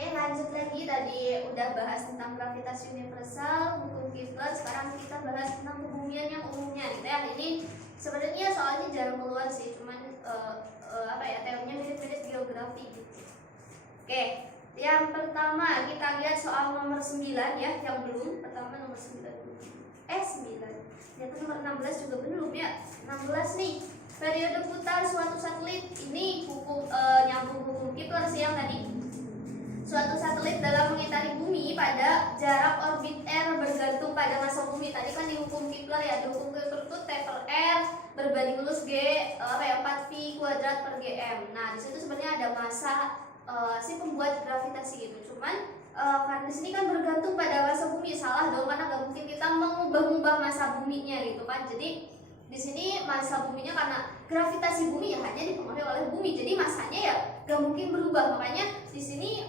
Oke, lanjut lagi. Tadi udah bahas tentang gravitasi universal, hukum Kepler. Sekarang kita bahas tentang kebumian yang umumnya gitu ya. Ini sebenarnya soalnya jarang keluar sih, cuman teorinya mirip-mirip geografi gitu. Oke, yang pertama kita lihat soal nomor 9 ya, yang belum. Pertama nomor 9 dulu. 9. Ternyata nomor 16 juga belum ya. 16 nih. Periode putar suatu satelit. Ini hukum nyambung hukum Kepler sih yang tadi. Suatu satelit dalam mengitari bumi pada jarak orbit R bergantung pada massa bumi. Tadi kan di hukum Kepler ya, di hukum Kepler itu T per R berbanding lurus G 4 pi kuadrat per GM. Nah, di situ sebenarnya ada massa si pembuat gravitasi gitu. Cuman karena di sini kan bergantung pada massa bumi, salah dong karena nggak mungkin kita mengubah-ubah massa buminya gitu kan. Jadi di sini massa buminya karena gravitasi bumi ya hanya dipengaruhi oleh bumi, jadi massanya ya gak mungkin berubah. Makanya di sini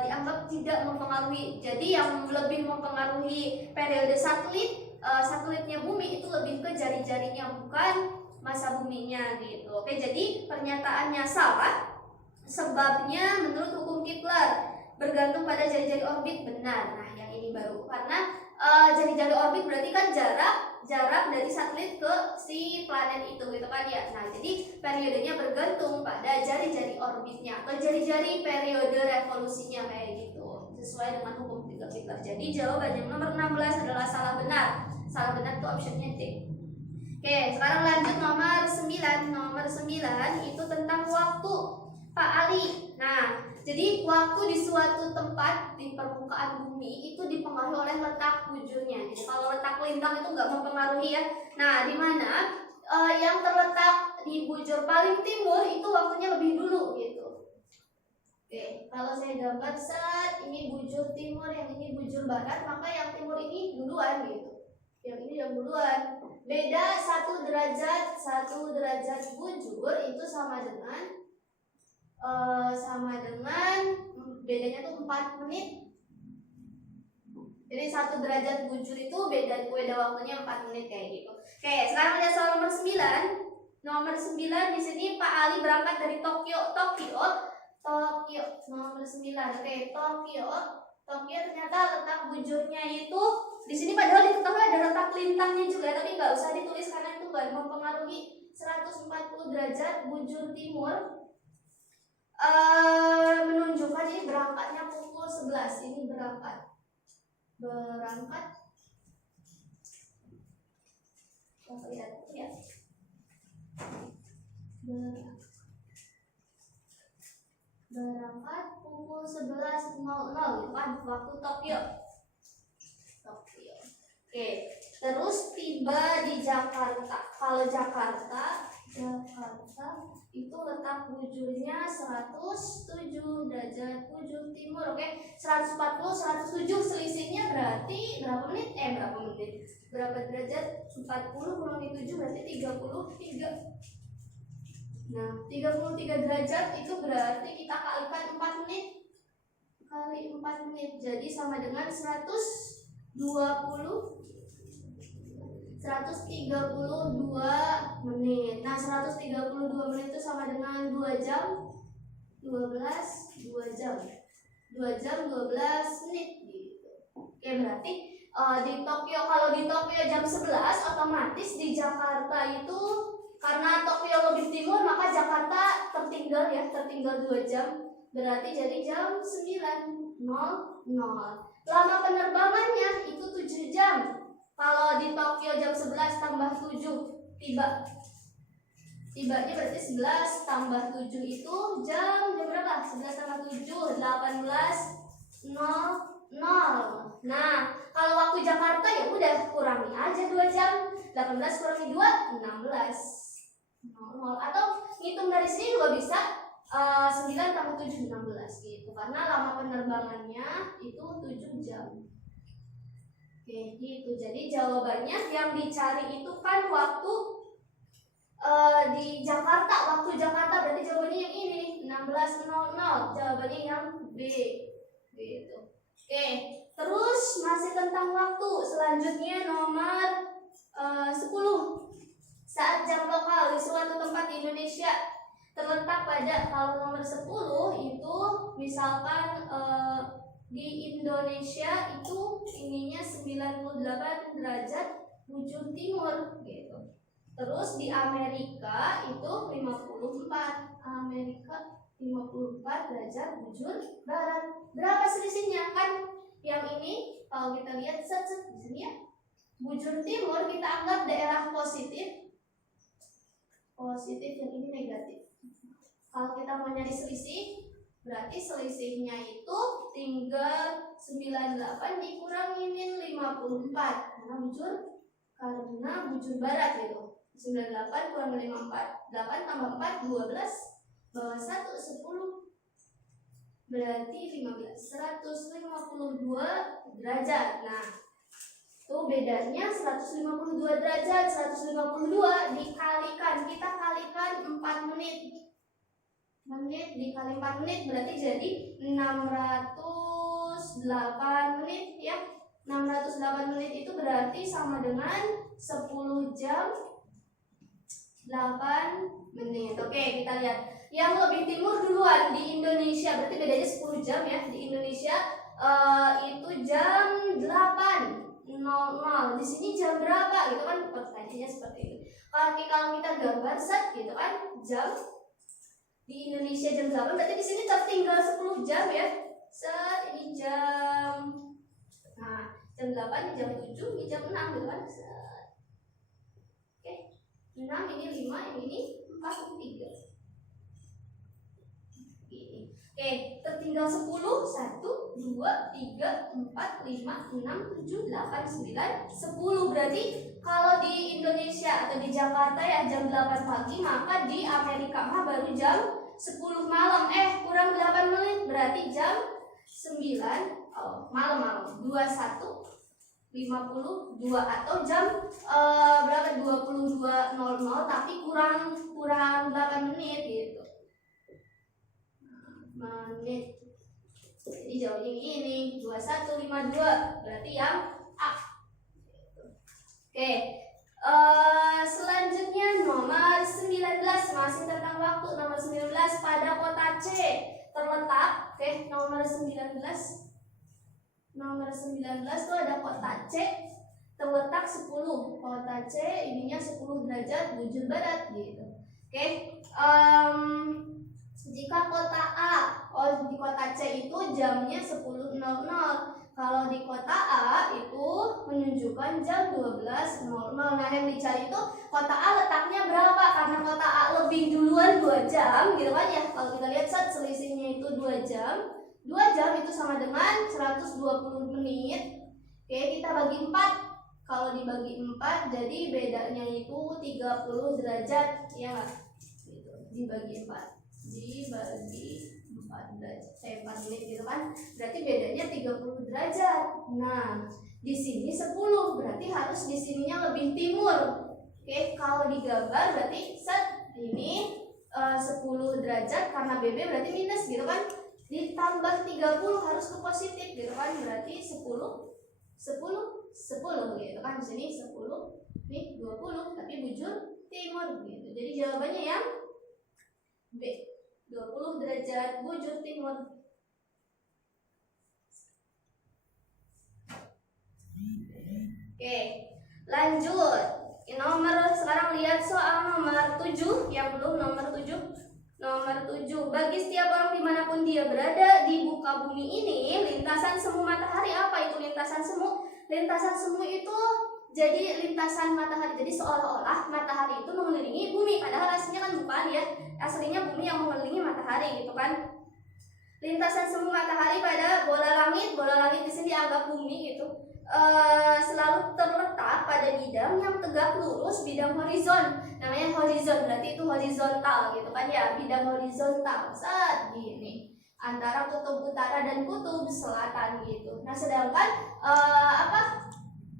dianggap tidak mempengaruhi. Jadi yang lebih mempengaruhi periode satelitnya bumi itu lebih ke jari-jarinya, bukan massa buminya gitu. Oke, jadi pernyataannya salah. Sebabnya menurut hukum Kepler bergantung pada jari-jari orbit, benar. Nah, yang ini baru karena jari-jari orbit berarti kan jarak dari satelit ke si planet itu gitu kan ya. Nah, jadi periodenya bergantung pada jari-jari orbitnya atau jari-jari periode revolusinya kayak gitu, sesuai dengan hukum Kepler. Jadi jawabannya nomor 16 adalah salah benar. Salah benar itu optionnya D. Oke, sekarang lanjut nomor 9. Nomor 9 itu tentang waktu, Pak Ali. Nah, jadi waktu di suatu tempat di permukaan bumi itu dipengaruhi oleh letak bujurnya. Jadi kalau letak lintang itu nggak mempengaruhi ya. Nah, di mana yang terletak di bujur paling timur itu waktunya lebih dulu gitu. Oke, kalau saya gambar set, ini bujur timur, yang ini bujur barat, maka yang timur ini duluan gitu. Yang ini yang duluan. Beda 1 derajat bujur itu sama dengan bedanya tuh 4 menit. Jadi 1 derajat bujur itu beda waktunya 4 menit kayak gitu. Oke, sekarang ada soal nomor 9. Nomor 9 di sini Pak Ali berangkat dari Tokyo. Nomor 9. Oke, Tokyo ternyata letak bujurnya itu di sini padahal diketahui ada letak lintangnya juga, tapi nggak usah ditulis karena itu nggak mempengaruhi. 140 derajat bujur timur. Menunjukkan ini berangkatnya pukul 11. Ini berangkat lihat ya. Berangkat pukul 11.00 kan waktu Tokyo. Oke, terus tiba di Jakarta. Kalau Jakarta itu letak bujurnya 107 derajat bujur timur. Oke, 140 107 selisihnya berarti berapa menit? Berapa derajat? 40 kurangi 7 berarti 33. Nah, 33 derajat itu berarti kita kalikan 4 menit kali 4 menit. Jadi sama dengan 132 menit. Nah, 132 menit itu sama dengan 2 jam 2 jam 12 menit gitu. Oke, berarti di Tokyo, kalau di Tokyo jam 11, otomatis di Jakarta itu karena Tokyo lebih timur maka Jakarta tertinggal 2 jam. Berarti jadi jam 9.00. Lama penerbangannya itu 7 jam. Kalau di Tokyo jam 11 tambah 7 tibanya berarti 11 tambah 7 itu jam berapa? 11 tambah 7 18.00. Nah, kalau waktu Jakarta ya udah kurangi aja 2 jam. 18 kurangi 2 16.00. Atau ngitung dari sini juga bisa 9 tambah 7 16 gitu. Karena lama penerbangannya itu 7 jam. Oke, gitu. Jadi jawabannya yang dicari itu kan waktu di Jakarta. Waktu Jakarta berarti jawabannya yang ini 16.00. Jawabannya yang B. Gitu. Oke, terus masih tentang waktu. Selanjutnya nomor 10. Saat jam lokal di suatu tempat di Indonesia terletak pada, kalau nomor 10 itu misalkan di Indonesia itu ininya 98 derajat bujur timur gitu. Terus di Amerika itu 54, Amerika 54 derajat bujur barat. Berapa selisihnya? Kan yang ini kalau kita lihat set di sini ya, bujur timur kita anggap daerah positif, yang ini negatif. Kalau kita mau nyari selisih, berarti selisihnya itu tinggal 98 dikurangin 54 karena bujur barat gitu. 98 kurang 54, 8 tambah 4 12, bawah 1 10, berarti 15, 152 derajat. Nah, itu bedanya 152 derajat. 152 dikalikan, kita kalikan 4 menit dikali 4 menit berarti jadi 608 menit ya. 608 menit itu berarti sama dengan 10 jam 8 menit. Oke, kita lihat yang lebih timur duluan di Indonesia, berarti bedanya 10 jam ya. Di Indonesia itu jam 8.00. Di sini jam berapa gitu kan, pertanyaannya seperti itu. Kalau kita gambar set gitu kan, jam di Indonesia jam 8, berarti di sini tertinggal 10 jam ya. Set ini jam, nah jam 8 ini jam 7 ini jam 6 gitu kan. Set. Oke, 6 ini 5 ini 4 3. Oke, tertinggal 10, 1, 2, 3, 4, 5, 6, 7, 8, 9, 10. Berarti kalau di Indonesia atau di Jakarta ya jam 8 pagi, maka di Amerika mah baru jam 10 malam. Kurang 8 menit, berarti jam 9 malam 21.52 atau jam berapa 22.00 tapi kurang 8 menit gitu. Menit. Jadi jawabnya ini 2152, berarti yang A. Oke. Selanjutnya nomor 19, masih tentang waktu. Nomor 19, pada kota C terletak, nomor 19 itu ada kota C terletak 10. Kota C ininya 10 derajat bujur barat gitu. Jika kota A, di kota C itu jamnya 10.00. Kalau di kota A itu menunjukkan jam 12.00. Nah, yang dicari itu kota A letaknya berapa? Karena kota A lebih duluan 2 jam gitu kan ya. Kalau kita lihat selisihnya itu 2 jam. 2 jam itu sama dengan 120 menit. Kita bagi 4. Kalau dibagi 4 jadi bedanya itu 30 derajat ya nggak? Gitu. Dibagi 4. Dibagi 4 derajat, 4 menit gitu kan, berarti bedanya 30 derajat. Nah, di sini 10, berarti harus di sininya lebih timur. Kalau digambar berarti set ini 10 derajat karena BB berarti minus gitu kan, ditambah 30 harus ke positif gitu kan, berarti 10 gitu kan. Di sini 10 nih 20 tapi bujur timur gitu. Jadi jawabannya yang B, 20 derajat bujur timur. Oke, lanjut. Sekarang lihat soal nomor 7 yang belum nomor 7. Nomor 7, bagi setiap orang dimanapun dia berada di muka bumi ini, lintasan semu matahari. Apa itu lintasan semu? Lintasan semu itu jadi lintasan matahari. Jadi seolah-olah matahari itu mengelilingi bumi, padahal aslinya kan bukan ya. Aslinya bumi yang mengelilingi matahari gitu kan. Lintasan semu matahari pada bola langit di sini dianggap bumi gitu. Selalu terletak pada bidang yang tegak lurus, bidang horizon. Namanya horizon, berarti itu horizontal gitu kan ya, bidang horizontal saat gini antara kutub utara dan kutub selatan gitu. Nah, sedangkan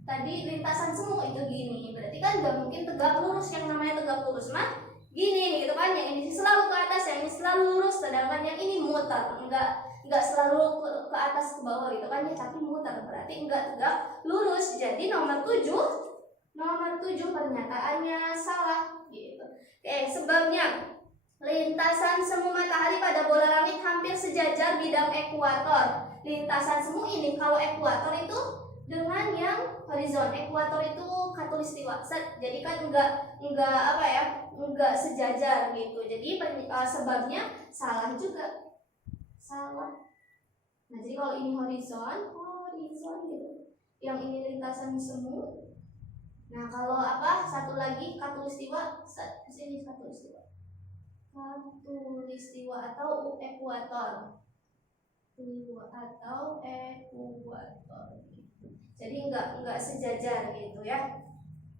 tadi lintasan semu itu gini, berarti kan nggak mungkin tegak lurus. Yang namanya tegak lurus mah gini gitu kan, yang ini selalu ke atas, yang ini selalu lurus, sedangkan yang ini muter, enggak selalu ke atas ke bawah gitu kan ya, tapi muter, berarti enggak tegak lurus. Jadi nomor 7 pernyataannya salah gitu. Sebabnya Lintasan semu matahari pada bola langit hampir sejajar bidang ekuator. Lintasan semu ini, kalau ekuator itu dengan yang horizon. Ekuator itu khatulistiwa. Jadi kan enggak apa ya? Enggak sejajar gitu. Jadi sebabnya salah juga. Salah. Nah, jadi kalau ini horizon gitu. Yang ini lintasan semu. Nah, kalau apa? Satu lagi khatulistiwa. Sini khatulistiwa. Khatulistiwa atau ekuator. Atau ekuator. Jadi enggak sejajar gitu ya.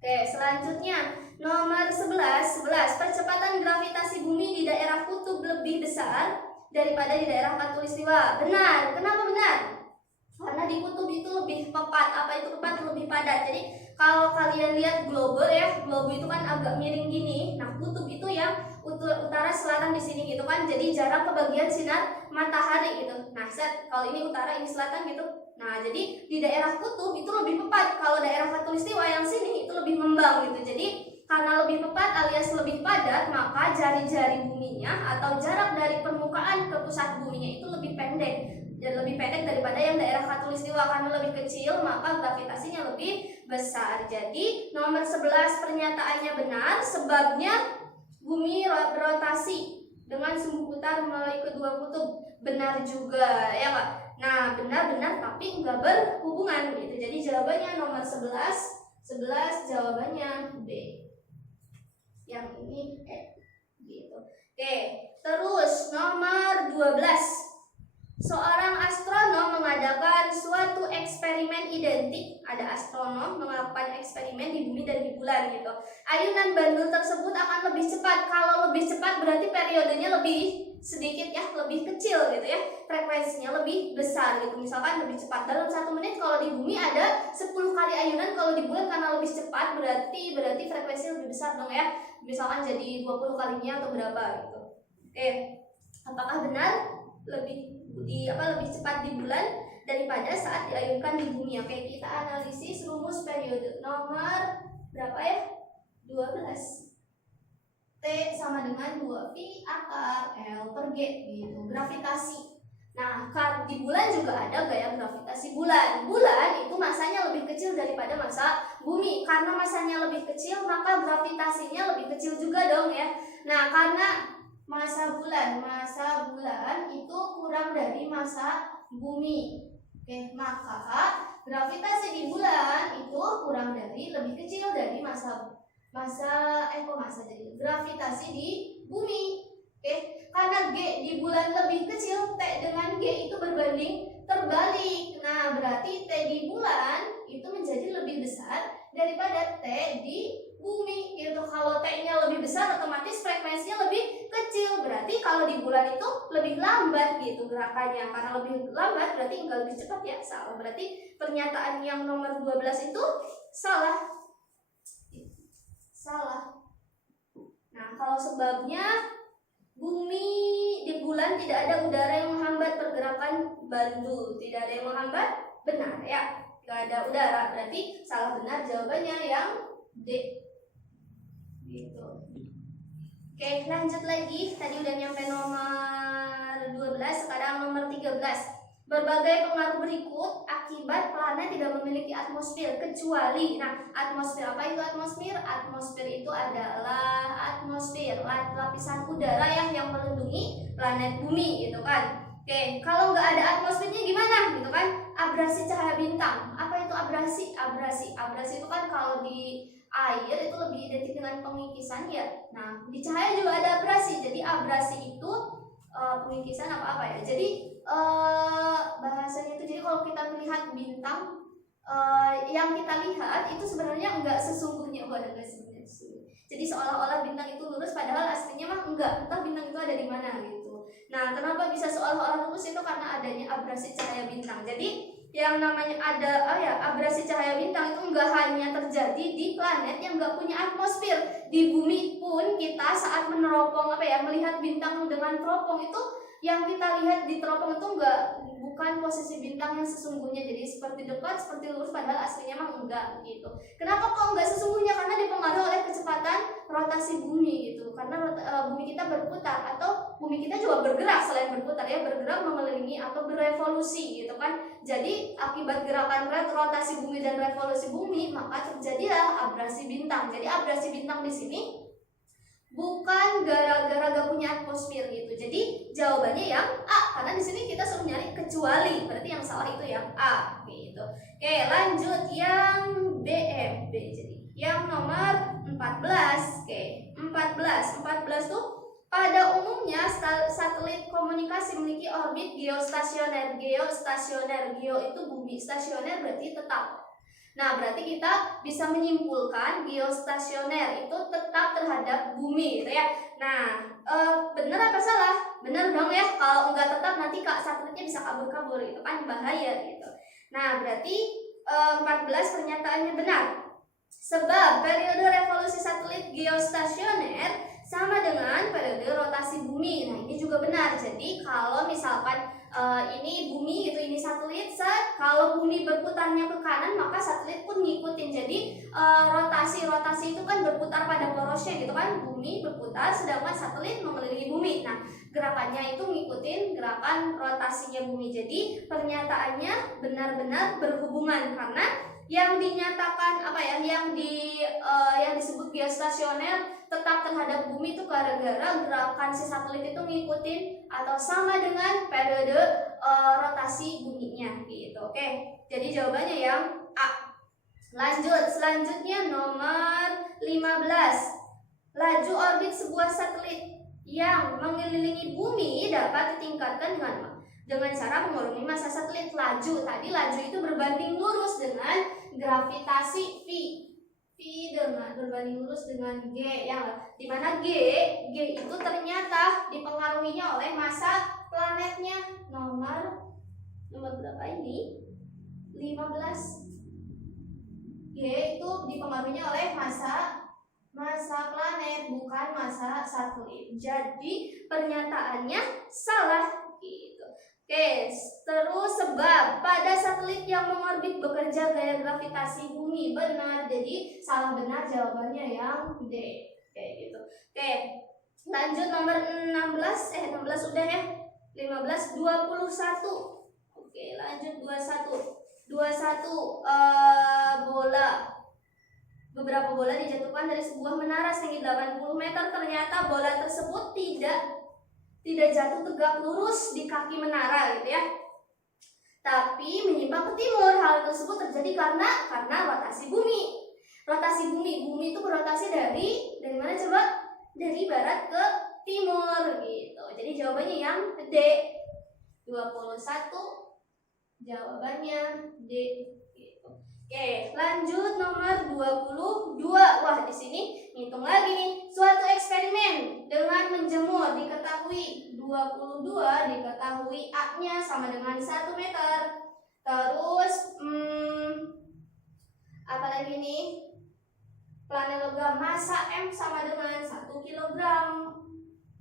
Oke, selanjutnya nomor 11. Percepatan gravitasi bumi di daerah kutub lebih besar daripada di daerah khatulistiwa. Benar. Kenapa benar? Karena di kutub itu lebih pepat. Apa itu pepat? Lebih padat. Jadi kalau kalian lihat globe ya, globe itu kan agak miring gini. Nah, kutub itu yang utara selatan di sini gitu kan. Jadi jarang kebagian sinar matahari gitu. Nah, kalau ini utara, ini selatan gitu. Nah, jadi di daerah kutub itu lebih pepat. Kalau daerah khatulistiwa yang sini itu lebih membang gitu. Jadi karena lebih pepat alias lebih padat, maka jari-jari buminya atau jarak dari permukaan ke pusat buminya itu lebih pendek. Dan lebih pendek daripada yang daerah khatulistiwa. Karena lebih kecil, maka gravitasinya lebih besar. Jadi nomor 11 pernyataannya benar. Sebabnya bumi berotasi dengan sumbu putar melalui kedua kutub. Benar juga ya Kak. Nah, benar tapi enggak berhubungan gitu. Jadi jawabannya nomor 11 jawabannya B. Yang ini gitu. Oke, terus nomor 12. Seorang astronom mengadakan suatu eksperimen identik. Ada astronom melakukan eksperimen di bumi dan di bulan gitu. Ayunan bandul tersebut akan lebih cepat. Kalau lebih cepat berarti periodenya lebih sedikit ya, lebih kecil gitu ya. Frekuensinya lebih besar gitu. Misalkan lebih cepat dalam 1 menit kalau di bumi ada 10 kali ayunan, kalau di bulan karena lebih cepat berarti frekuensi lebih besar dong ya. Misalkan jadi 20 kalinya atau berapa gitu. Oke. Apakah benar lebih cepat di bulan daripada saat diayunkan di bumi? Oke, kita analisis rumus periode nomor berapa ya? 12. T sama dengan 2pi akar L per G gitu, gravitasi. Nah, di bulan juga ada gaya gravitasi bulan. Bulan itu masanya lebih kecil daripada massa bumi. Karena masanya lebih kecil, maka gravitasinya lebih kecil juga dong ya. Nah, karena massa bulan itu kurang dari massa bumi. Oke, maka gravitasi di bulan itu lebih kecil dari jadi gravitasi di bumi. Oke, karena G di bulan lebih kecil, T dengan G itu berbanding terbalik. Nah, berarti T di bulan itu menjadi lebih besar daripada T di bumi gitu. Kalau T-nya lebih besar, otomatis frekuensinya lebih kecil. Berarti kalau di bulan itu lebih lambat gitu gerakannya. Karena lebih lambat berarti enggak lebih cepat ya. Salah. Berarti pernyataan yang nomor 12 itu salah. Nah, kalau sebabnya bumi di bulan tidak ada udara yang menghambat pergerakan bandul. Tidak ada yang menghambat, benar ya. Tidak ada udara, berarti salah benar jawabannya yang D. Gitu. Oke, lanjut lagi. Tadi udah nyampe nomor 12, sekarang nomor 13. Berbagai pengaruh berikut akibat planet tidak memiliki atmosfer kecuali, nah, atmosfer apa itu atmosfer? Atmosfer itu adalah lapisan udara yang melindungi planet bumi gitu kan. Oke, kalau nggak ada atmosfernya gimana gitu kan? Abrasi cahaya bintang. Apa itu abrasi? Abrasi itu kan kalau di air itu lebih identik dengan pengikisan ya. Nah, di cahaya juga ada abrasi. Jadi abrasi itu pengikisan apa ya? Jadi bahasanya itu, jadi kalau kita melihat bintang, yang kita lihat itu sebenarnya enggak sesungguhnya. Jadi seolah-olah bintang itu lurus, padahal aslinya mah enggak. Entah bintang itu ada di mana gitu. Nah, kenapa bisa seolah-olah lurus? Itu karena adanya abrasi cahaya bintang. Jadi yang namanya ada abrasi cahaya bintang itu enggak hanya terjadi di planet yang enggak punya atmosfer. Di bumi pun kita saat meneropong melihat bintang dengan teropong itu, yang kita lihat di teropong itu bukan posisi bintang yang sesungguhnya. Jadi seperti dekat, seperti lurus, padahal aslinya mah enggak gitu. Kenapa kok enggak sesungguhnya? Karena dipengaruhi oleh kecepatan rotasi bumi gitu. Karena bumi kita berputar, atau bumi kita juga bergerak, selain berputar ya, bergerak mengelilingi atau berevolusi gitu kan. Jadi akibat gerakan rotasi bumi dan revolusi bumi, maka terjadilah abrasi bintang. Jadi abrasi bintang di sini bukan gara-gara gak punya atmosfer gitu. Jadi jawabannya yang A, karena di sini kita suruh nyari kecuali, berarti yang salah itu yang A gitu. Oke, lanjut yang B. Jadi yang nomor 14. Oke, 14 tuh pada umumnya satelit komunikasi memiliki orbit geostasioner. Geo itu bumi, stasioner berarti tetap. Nah, berarti kita bisa menyimpulkan geostasioner itu tetap terhadap bumi gitu ya. Nah, benar apa salah? Benar dong ya. Kalau enggak tetap nanti satelitnya bisa kabur-kabur gitu kan, bahaya gitu. Nah, berarti 14 pernyataannya benar. Sebab periode revolusi satelit geostasioner sama dengan periode rotasi bumi. Nah, ini juga benar. Jadi kalau misalkan ini bumi gitu, ini satelit, kalau bumi berputarnya ke kanan, maka satelit pun ngikutin. Jadi rotasi itu kan berputar pada porosnya gitu kan. Bumi berputar sedangkan satelit mengelilingi bumi. Nah, gerakannya itu ngikutin gerakan rotasinya bumi. Jadi pernyataannya benar-benar berhubungan, karena yang dinyatakan yang disebut geostasioner tetap terhadap bumi itu gara-gara gerakan si satelit itu ngikutin atau sama dengan periode rotasi buminya gitu. Oke, jadi jawabannya yang A. Lanjut, selanjutnya nomor 15. Laju orbit sebuah satelit yang mengelilingi bumi dapat ditingkatkan dengan cara mengurangi massa satelit. Laju itu berbanding lurus dengan gravitasi V dengan berbanding lurus dengan G, yang dimana G itu ternyata dipengaruhinya oleh massa planetnya. Nomor berapa ini? 15. G itu dipengaruhinya oleh massa planet, bukan massa satelit. Jadi pernyataannya salah gitu. Oke, terus sebab pada satelit yang mengorbit bekerja gaya gravitasi bumi, benar. Jadi salah benar jawabannya yang D. Kayak gitu. Oke, lanjut nomor 16 udah ya. 15, 21. Oke, lanjut 21 bola. Beberapa bola dijatuhkan dari sebuah menara setinggi 80 meter. Ternyata bola tersebut tidak jatuh tegak lurus di kaki menara gitu ya, tapi menyimpang ke timur. Hal tersebut terjadi karena rotasi bumi. Bumi itu berotasi dari mana coba? Dari barat ke timur gitu. Jadi jawabannya yang D. 21 jawabannya D gitu. Oke, lanjut nomor 22. Wah, di sini ngitung lagi nih. Suatu eksperimen dengan menjemur diketahui 22 diketahui A-nya sama dengan 1 meter. Terus apa lagi nih? Paralelogram massa M sama dengan 1 kg.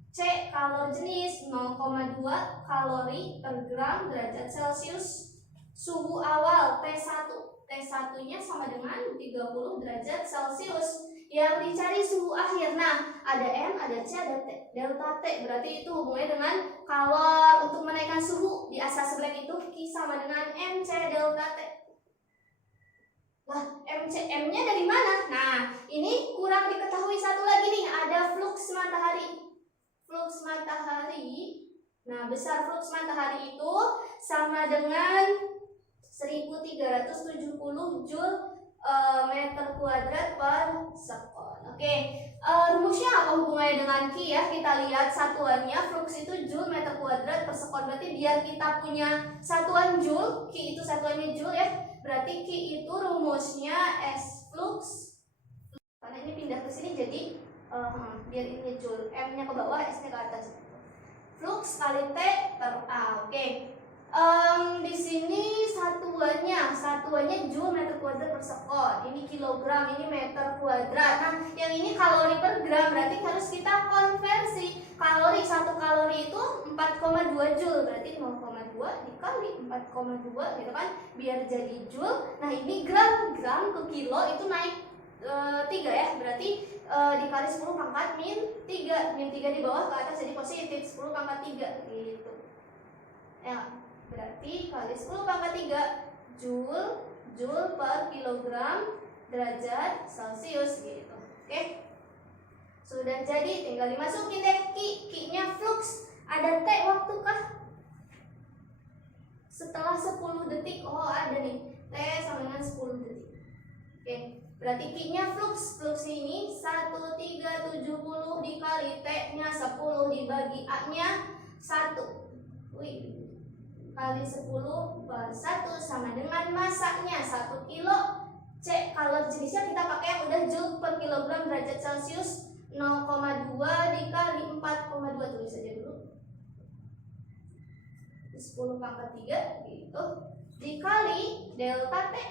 C, kalori jenis 0,2 kalori per gram derajat Celcius. Suhu awal T1-nya sama dengan 30 derajat Celcius. Yang dicari suhu akhir. Nah, ada M, ada C, ada T. Delta T berarti itu hubungannya dengan kalau untuk menaikkan suhu di asas blank itu Q sama dengan MC delta T. Wah, M-nya dari mana? Nah, ini kurang diketahui satu lagi nih, ada flux matahari. Nah, besar flux matahari itu sama dengan 1370 Joule meter kuadrat per sekon. Oke, rumusnya apa hubungannya dengan Q ya? Kita lihat satuannya, flux itu Joule meter kuadrat per sekon. Berarti biar kita punya satuan Joule, Q itu satuannya Joule ya. Berarti Q itu rumusnya S flux. Karena ini pindah ke sini jadi biar ini Joule, M-nya ke bawah, S-nya ke atas. Flux kali T per A. Oke. Di sini satuannya joule meter kuadrat per sekon. Ini kilogram, ini meter kuadrat. Nah, yang ini kalori per gram, berarti harus kita konversi. Kalori, 1 kalori itu 4,2 joule, berarti 0,2 dikali 4,2 gitu kan, biar jadi joule. Nah, ini gram ke kilo itu naik 3 ya, berarti dikali 10 pangkat min 3 di bawah ke atas jadi positif 10 pangkat 3 gitu ya, berarti kali 10 pangkat 3 joule per kilogram derajat Celcius gitu. Oke, sudah jadi, tinggal dimasukin deh Q-nya flux. Ada T waktu kah? Setelah 10 detik, oh ada nih, T sama dengan 10 detik. Oke, berarti Q-nya flux ini 1370 dikali T-nya 10 dibagi A-nya 1. Wih, kali 10 per 1 sama dengan masanya 1 kilo. C, kalau jenisnya kita pakai yang udah joule per kilogram derajat Celcius 0,2 dikali 4,2, tulis aja dulu 10 pangkat 3 gitu, dikali delta T.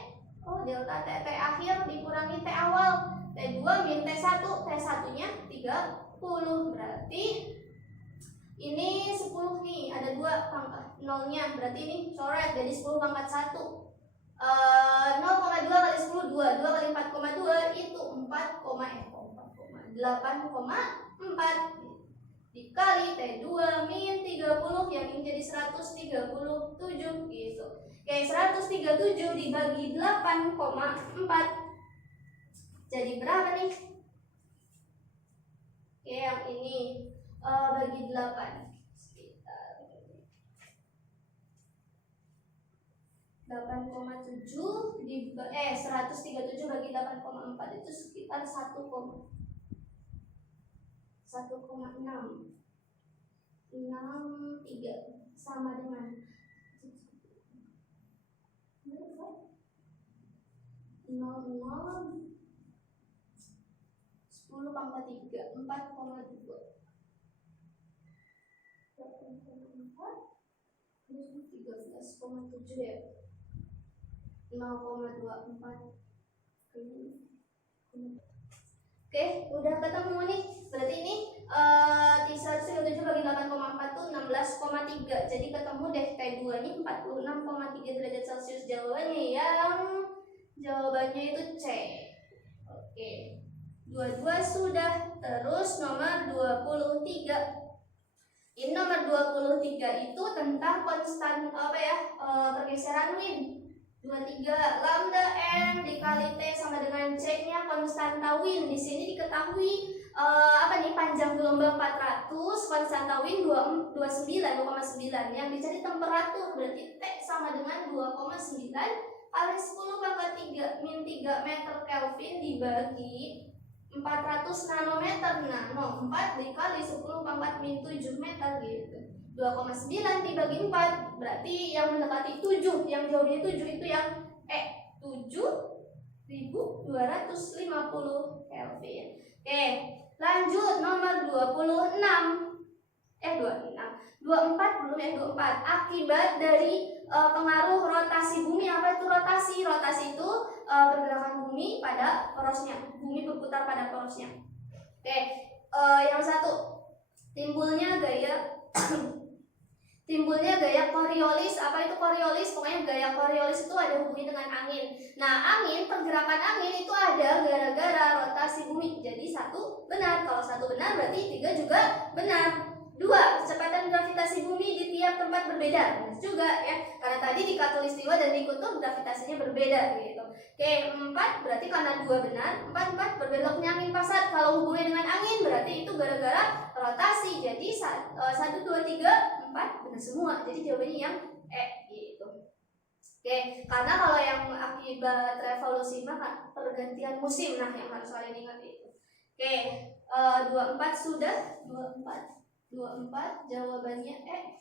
Oh, delta T, T akhir dikurangi T awal, T2 min T1, T1 nya 30, berarti ini 10 nih, ada 2 pangkat 0 nya, berarti ini coret jadi 10 pangkat 1. 0,2 kali 10, 2 kali 4,2 itu 8,4 dikali T2 min 30 yang ini jadi 137 gitu. Oke, 137 dibagi 8,4 jadi berapa nih? Oke, yang ini bagi 8 sekitar 8,7 137 bagi 8,4 itu sekitar 1,6 63 sama dengan 10 pangkat 3 4,2 13,7 ya, 0,24. Oke, udah ketemu nih. Berarti ini 137 bagi 8,4 tuh 16,3. Jadi ketemu deh T2 nya 46,3 derajat Celcius. Jawabannya itu C. Oke, dua-dua sudah. Terus nomor 23. Ini nomor 23 itu tentang konstan pergeseran Wien. 23 lambda n dikali T sama dengan C-nya konstanta Wien. Di sini diketahui panjang gelombang 400, konstanta Wien 2,9. Yang dicari temperatur, berarti T sama dengan 2,9 kali 10 pangkat 3 min 3 meter Kelvin dibagi 400 nanometer. Nah, 4 dikali 10 pangkat min 7 meter gitu. 2,9 dibagi 4 berarti yang mendekati 7, yang jauhnya 7 itu yang 7250 Kelvin. Oke, lanjut nomor 24 belum ya, 24. Akibat dari pengaruh rotasi bumi. Apa itu rotasi? Rotasi itu pergerakan bumi pada porosnya. Bumi berputar pada porosnya. Oke, yang satu, timbulnya gaya Coriolis. Apa itu Coriolis? Pokoknya gaya Coriolis itu ada hubungannya dengan angin. Nah, pergerakan angin itu ada gara-gara rotasi bumi. Jadi satu benar. Kalau satu benar berarti 3 juga benar. 2, kecepatan gravitasi bumi di tiap tempat berbeda. Benar juga ya. Karena tadi di khatulistiwa dan di kutub gravitasinya berbeda gitu. Oke, 4 berarti karena 2 benar. 4 berbeloknya angin pasat. Kalau hubungannya dengan angin berarti itu gara-gara rotasi. Jadi 1, 2, 3, 4 benar semua. Jadi jawabannya yang E gitu. Oke, karena kalau yang akibat revolusi mah pergantian musim. Nah, yang harus kalian ingat itu. Oke, 24 sudah. 24 jawabannya E.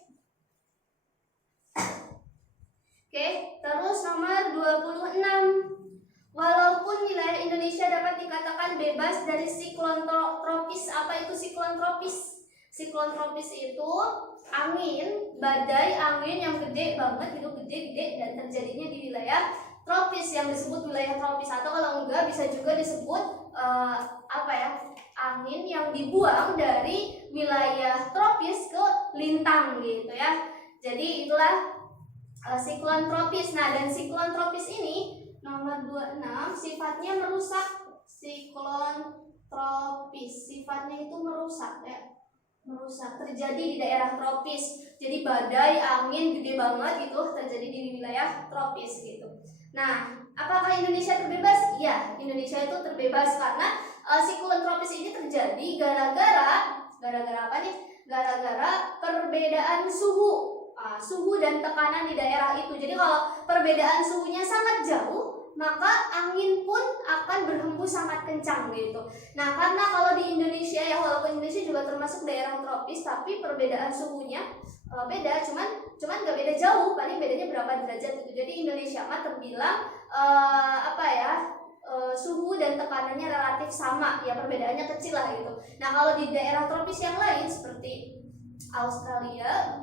Oke, terus nomor 26. Walaupun wilayah Indonesia dapat dikatakan bebas dari siklon tropis. Apa itu siklon tropis? Siklon tropis itu angin, badai angin yang gede banget gitu, gede-gede, dan terjadinya di wilayah tropis yang disebut wilayah tropis, atau kalau enggak bisa juga disebut angin yang dibuang dari wilayah tropis ke lintang gitu ya. Jadi itulah siklon tropis. Nah, dan siklon tropis ini nomor 26 sifatnya merusak. Siklon tropis sifatnya itu merusak ya. Merusak, terjadi di daerah tropis. Jadi badai angin gede banget itu terjadi di wilayah tropis gitu. Nah, apakah Indonesia terbebas? Ya, Indonesia itu terbebas karena siklon tropis ini terjadi gara-gara apa nih? Gara-gara perbedaan suhu. Suhu dan tekanan di daerah itu. Jadi kalau perbedaan suhunya sangat jauh, maka angin pun akan berhembus sangat kencang gitu. Nah, karena kalau di Indonesia ya, walaupun Indonesia juga termasuk daerah tropis, tapi perbedaan suhunya beda, cuman nggak beda jauh, paling bedanya berapa derajat gitu. Jadi Indonesia mah terbilang suhu dan tekanannya relatif sama ya, perbedaannya kecil lah gitu. Nah, kalau di daerah tropis yang lain seperti Australia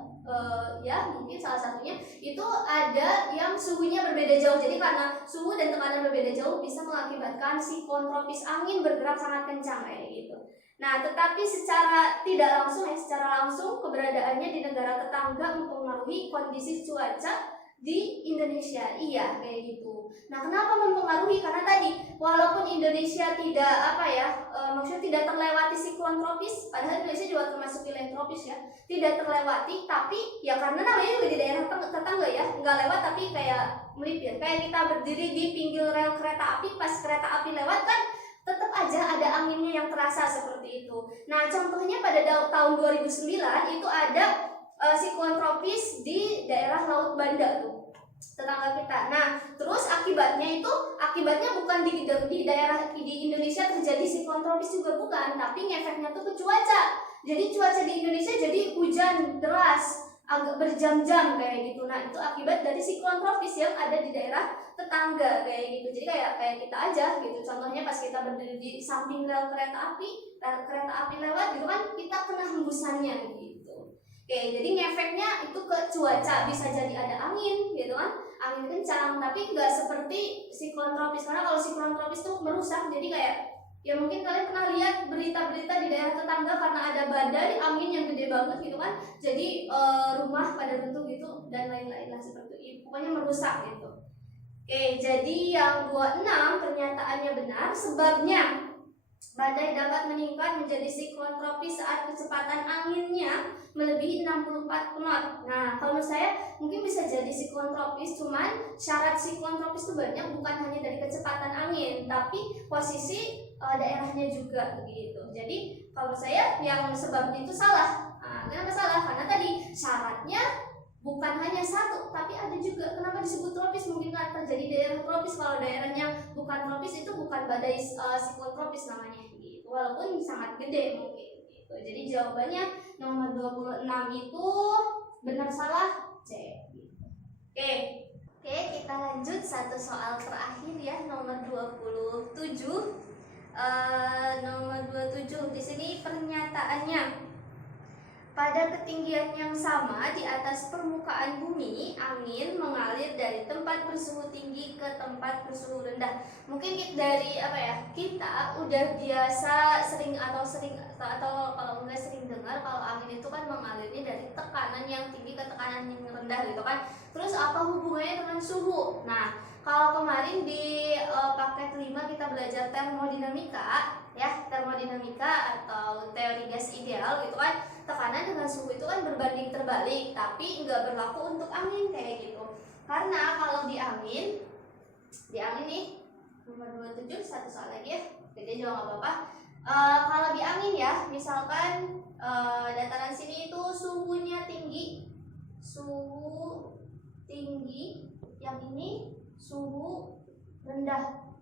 ya mungkin salah satunya itu ada yang suhunya berbeda jauh. Jadi karena suhu dan tekanan berbeda jauh bisa mengakibatkan siklon tropis angin bergerak sangat kencang kayak gitu. Nah, tetapi secara tidak langsung secara langsung keberadaannya di negara tetangga mempengaruhi kondisi cuaca di Indonesia. Iya, kayak gitu. Nah, kenapa mempengaruhi? Karena tadi walaupun Indonesia tidak maksudnya tidak terlewati siklon tropis, padahal Indonesia juga termasuk wilayah tropis ya, tidak terlewati, tapi ya karena namanya juga di daerah tetangga ya, nggak lewat tapi kayak melipir. Kayak kita berdiri di pinggir rel kereta api, pas kereta api lewat kan tetap aja ada anginnya yang terasa seperti itu. Nah, contohnya pada tahun 2009 itu ada siklon tropis di daerah Laut Banda tuh, tetangga kita. Nah, terus akibatnya bukan di daerah di Indonesia terjadi siklon tropis juga bukan, tapi ngefeknya tuh ke cuaca. Jadi cuaca di Indonesia jadi hujan deras agak berjam-jam kayak gitu. Nah, itu akibat dari siklon tropis yang ada di daerah tetangga kayak gitu. Jadi kayak kita aja gitu. Contohnya pas kita berdiri di samping rel kereta api lewat gitu kan, kita kena hembusannya gitu. Oke, jadi ngefeknya itu ke cuaca, bisa jadi ada angin gitu kan, angin kencang, tapi nggak seperti siklon tropis. Karena kalau siklon tropis tuh merusak, jadi kayak ya mungkin kalian pernah lihat berita-berita di daerah tetangga karena ada badai angin yang gede banget gitu kan, jadi rumah pada runtuh gitu dan lain-lain lah seperti itu, pokoknya merusak gitu. Oke, jadi yang 26 pernyataannya benar. Sebabnya badai dapat meningkat menjadi siklon tropis saat kecepatan anginnya melebihi 64 knot. Nah, kalau menurut saya mungkin bisa jadi siklon tropis, cuman syarat siklon tropis itu banyak, bukan hanya dari kecepatan angin, tapi posisi daerahnya juga begitu. Jadi kalau saya yang sebabnya itu salah. Nah, kenapa salah? Karena tadi syaratnya bukan hanya satu, tapi ada juga. Kenapa disebut tropis? Mungkin kan terjadi di daerah tropis. Kalau daerahnya bukan tropis itu bukan badai siklon tropis namanya gitu. Walaupun sangat gede mungkin gitu. Jadi jawabannya nomor 26 itu benar salah C. Oke, kita lanjut satu soal terakhir ya, nomor 27. Nomor 27 di sini pernyataannya, pada ketinggian yang sama di atas permukaan bumi, angin mengalir dari tempat bersuhu tinggi ke tempat bersuhu rendah. Mungkin dari kita udah biasa sering atau kalau enggak sering dengar kalau angin itu kan mengalirnya dari tekanan yang tinggi ke tekanan yang rendah gitu kan. Terus apa hubungannya dengan suhu? Nah, kalau kemarin di paket 5 kita belajar termodinamika ya, termodinamika atau teori gas ideal gitu kan, tekanan dengan suhu itu kan berbanding terbalik, tapi nggak berlaku untuk angin kayak gitu. Karena kalau di angin nih nomor 27, satu soal lagi ya, jadi juga nggak apa-apa. Kalau di angin ya, misalkan dataran sini itu suhunya tinggi, yang ini suhu rendah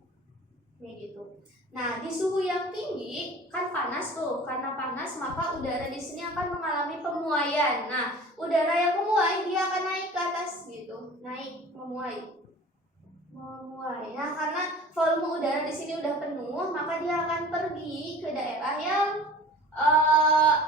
kayak gitu. Nah, di suhu yang tinggi kan panas tuh, karena panas maka udara di sini akan mengalami pemuaian. Nah, udara yang memuai dia akan naik ke atas gitu, memuai. Nah, karena volume udara di sini udah penuh, maka dia akan pergi ke daerah yang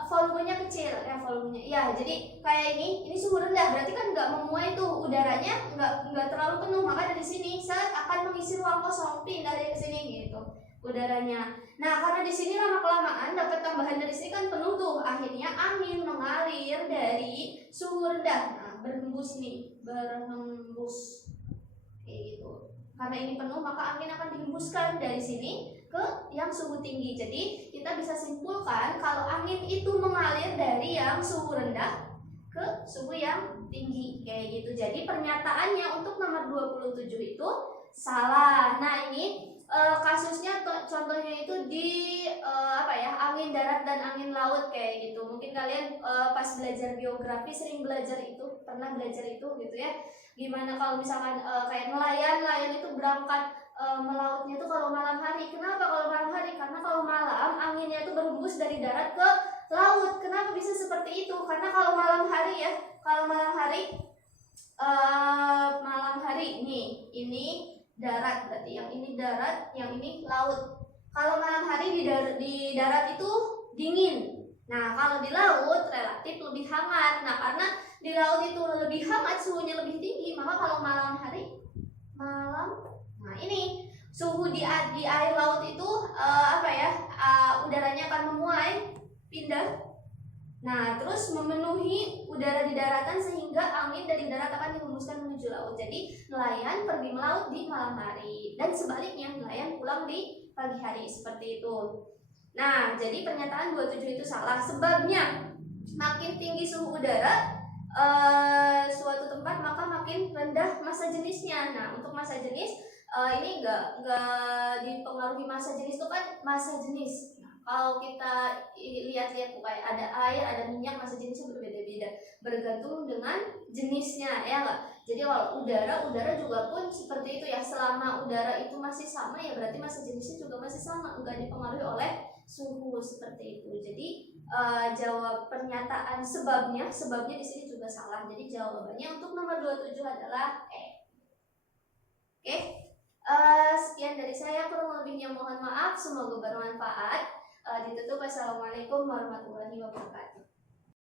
volumenya kecil ya, volumenya ya, jadi kayak ini suhu rendah berarti kan nggak memuai tuh udaranya, nggak terlalu penuh, maka dari sini saat akan mengisi ruang kosong, pindah dari sini gitu udaranya. Nah karena di sini lama kelamaan dapat tambahan dari sini kan penuh tuh, akhirnya angin mengalir dari suhu rendah, nah berhembus nih, berhembus kayak gitu. Karena ini penuh maka angin akan dihembuskan dari sini ke yang suhu tinggi. Jadi kita bisa simpulkan kalau angin itu mengalir dari yang suhu rendah ke suhu yang tinggi kayak gitu. Jadi pernyataannya untuk nomor 27 itu salah. Nah ini kasusnya contohnya itu di angin darat dan angin laut kayak gitu. Mungkin kalian pas belajar geografi sering belajar itu, pernah belajar itu gitu ya. Gimana kalau misalkan kayak nelayan itu berangkat melautnya itu kalau malam hari. Kenapa kalau malam hari? Karena kalau malam anginnya itu berhembus dari darat ke laut. Kenapa bisa seperti itu? Karena kalau malam hari ya, kalau malam hari nih, ini darat berarti, yang ini darat, yang ini laut. Kalau malam hari di darat itu dingin. Nah kalau di laut relatif lebih hangat. Nah karena di laut itu lebih hangat, suhunya lebih tinggi, maka kalau malam nah ini suhu di air laut itu udaranya akan memuai, pindah. Nah terus memenuhi udara di daratan sehingga angin dari darat akan dihembuskan menuju laut. Jadi nelayan pergi melaut di malam hari dan sebaliknya nelayan pulang di pagi hari, seperti itu. Nah jadi pernyataan 27 itu salah. Sebabnya makin tinggi suhu udara suatu tempat maka makin rendah massa jenisnya. Nah untuk massa jenis ini enggak dipengaruhi massa jenis itu kan massa jenis. Nah, kalau kita lihat-lihat kayak ada air, ada minyak, massa jenisnya berbeda-beda bergantung dengan jenisnya ya enggak. Jadi kalau udara juga pun seperti itu ya, selama udara itu masih sama ya berarti massa jenisnya juga masih sama, enggak dipengaruhi oleh suhu, seperti itu. Jadi jawab pernyataan sebabnya di sini juga salah. Jadi jawabannya untuk nomor 27 adalah E. Oke. Sekian dari saya, kurang lebihnya mohon maaf, semoga bermanfaat. Ditutup. Wassalamualaikum warahmatullahi wabarakatuh.